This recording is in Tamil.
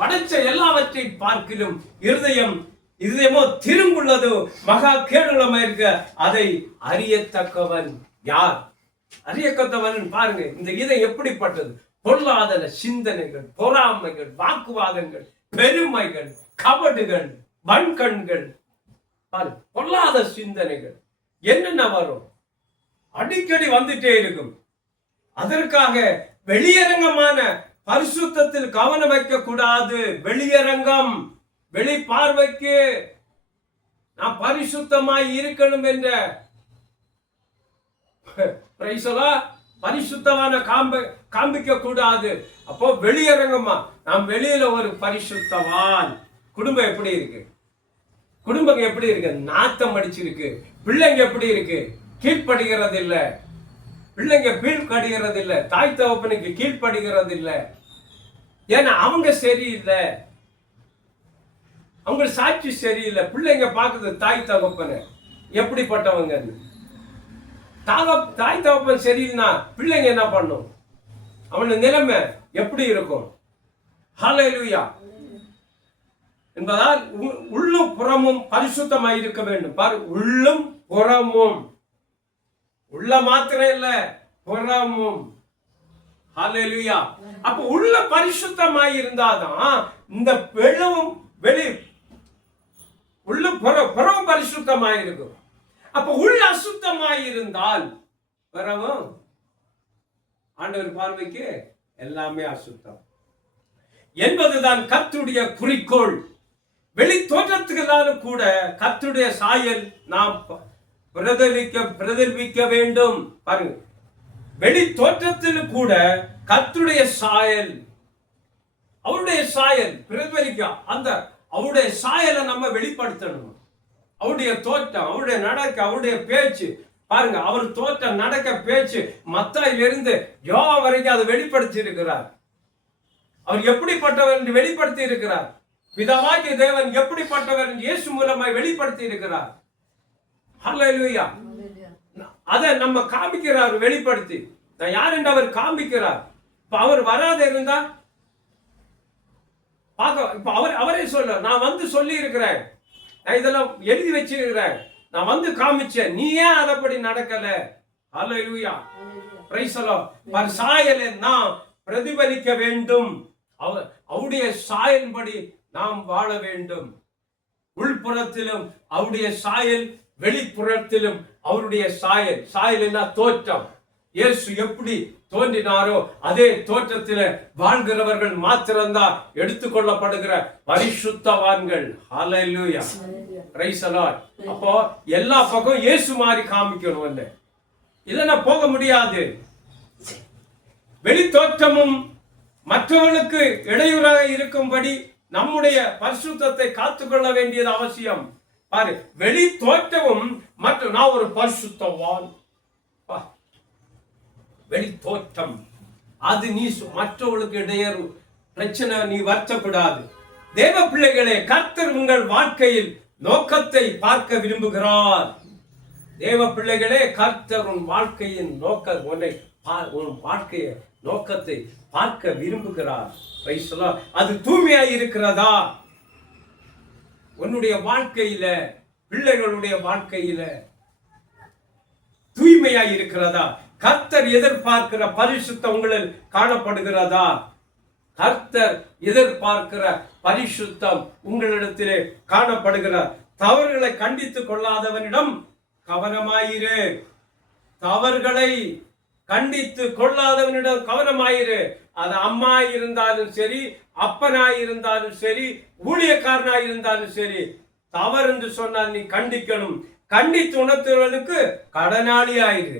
படைச்ச எல்லாவற்றை பார்க்கிலும் இருதயமோ திரும்புள்ளதோ மகா கேடுள்ளமா இருக்க, அதை அறியத்தக்கவன் யார்? அறியத்தக்கவன் பாருங்க, இந்த இதயம் எப்படிப்பட்டது? பொல்லாத சிந்தனைகள், பொறாமைகள், வாக்குவாதங்கள், பெருமைகள், கபடுகள், வன்கண்கள், பொல்லாத சிந்தனைகள் என்னென்ன வரும்? அடிக்கடி வந்துட்டே இருக்கும். அதற்காக வெளியரங்கமான பரிசுத்தத்தில் கவனம் வைக்க கூடாது. வெளியரங்கம், வெளி பார்வைக்கு நான் பரிசுத்தமாய் இருக்கணும் என்ற பரிசுத்தமான காண்பிக்க கூடாது. அப்போ வெளியரங்கமா நாம் வெளியில ஒரு பரிசுத்தவான். குடும்பம் எப்படி இருக்கு? குடும்பம் எப்படி இருக்கு? நாத்தம் அடிச்சிருக்கு. பிள்ளைங்க எப்படி இருக்கு? கீழ்ப்படுகிறது இல்ல. பிள்ளைங்க கீழ்படுகிறது இல்ல. தாய் தகப்பனுக்கு கீழ்ப்படுகிறது இல்ல. ஏன்னா அவங்க சரியில்லை, அவங்க சாட்சி சரியில்லை. பிள்ளைங்க பார்க்குது தாய் தகப்பனை எப்படிப்பட்டவங்க. தாய் தகப்பன் சரியில்லைன்னா பிள்ளைங்க என்ன பண்ணும்? அவன் நிலைமை எப்படி இருக்கும்? ஹல்லேலூயா. என்பதால் உள்ளும் புறமும் பரிசுத்தமாய் இருக்க வேண்டும். பாரு, உள்ளும் புறமும், உள்ள மாத்திரம் இல்ல, புறமும். ஹல்லேலூயா. அப்ப உள்ள பரிசுத்தமாய் இருந்தாதான் இந்த வெளி உள்ள புறமும் பரிசுத்தமாய் இருக்கும். அப்ப உள்ள அசுத்தமாய் இருந்தால் புறமும் ஆண்டவர் பார்வைக்கு எல்லாமே அசுத்தம் என்பதுதான் கர்த்தருடைய குறிக்கோள். வெளி தோற்றத்துக்கு கூட கர்த்தருடைய சாயல் நாம் பிரதிபலிக்க வேண்டும். பாருங்க, வெளி தோற்றத்தில் கூட கர்த்தருடைய சாயல், அவருடைய சாயல் பிரதிபலிக்க, அந்த அவருடைய சாயலை நம்ம வெளிப்படுத்தணும். அவருடைய தோற்றம், அவருடைய நடக்க, அவருடைய பேச்சு பாருங்க. அவர் தோற்றம், நடக்க, பேச்சு மத்தாயிலிருந்து யோவா வரைக்கும் அதை வெளிப்படுத்தி இருக்கிறார். அவர் எப்படிப்பட்டவர் என்று வெளிப்படுத்தி இருக்கிறார். பிதாவாகிய தேவன் எப்படிப்பட்டவர் என்று இயேசு மூலமாய் வெளிப்படுத்தி இருக்கிறார். ஹல்லேலூயா. அதை நம்ம காமிக்கிறார், வெளிப்படுத்தி. நான் யார் என்று அவர் காமிக்கிறார். இப்ப அவர் வராத இருந்தா இப்ப அவரே சொல்ல, நான் வந்து சொல்லி இருக்கிறேன், நான் இதெல்லாம் எழுதி வச்சிருக்கிறேன், நான் வந்து காமிச்சேன், நீ ஏன் அதப்படி நடக்கல? ஹல்லேலூயா. Praise the lord. சாயலை நாம் பிரதிபலிக்க வேண்டும். அவருடைய சாயலின்படி நாம் வாழ வேண்டும். உள்புறத்திலும் அவருடைய சாயல், வெளிப்புறத்திலும் அவருடைய சாயல். சாயல் என்ன? தோற்றம். இயேசு எப்படி தோன்றினாரோ அதே தோற்றத்தில் வாழ்கிறவர்கள் மாத்திரம்தான் எடுத்துக்கொள்ளப்படுகிற பரிசுத்தவான்கள். ஹல்லேலூயா. Praise the lord. அப்போ எல்லா பக்கம் இயேசு மாதிரி காமிக்கணும், இல்லைன்னா போக முடியாது. வெளி தோற்றமும் மற்றவர்களுக்கு இடையூறாக இருக்கும்படி நம்முடைய பரிசுத்தத்தை காத்துக்கொள்ள வேண்டியது அவசியம். பாரு, வெளி தோற்றமும் நான் ஒரு பரிசுத்தவான், வெளி தோற்றம் அது நீ மற்றவர்களுக்கு இடையூறு பிரச்சனை நீ வருத்தக்கூடாது. தேவ பிள்ளைகளே, கர்த்தர் உங்கள் வாழ்க்கையில் நோக்கத்தை பார்க்க விரும்புகிறார். தேவ பிள்ளைகளே, கர்த்தர் உன் வாழ்க்கையின் உன் வாழ்க்கைய நோக்கத்தை பார்க்க விரும்புகிறார். அது தூய்மையாய் இருக்கிறதா? உன்னுடைய வாழ்க்கையில, பிள்ளைகளுடைய வாழ்க்கையில தூய்மையாய் இருக்கிறதா? கர்த்தர் எதிர்பார்க்கிற பரிசுத்தம் உங்களில் காணப்படுகிறதா? கர்த்தர் எதிர்பார்க்கிற பரிசுத்தம் உங்களிடத்திலே காணப்படுகிறார். தவறுகளை கண்டித்துக் கொள்ளாதவனிடம் கவனமாயிரு. தவறுகளை கண்டித்து கொள்ளாதவனிடம் கவனமாயிரு. அது அம்மா இருந்தாலும் சரி, அப்பனாய் இருந்தாலும் சரி, ஊழியக்காரனாய் இருந்தாலும் சரி, தவறு என்று சொன்னால் நீ கண்டிக்கணும். கண்டித்து உணர்த்துவதற்கு கடனாளி ஆயிரு.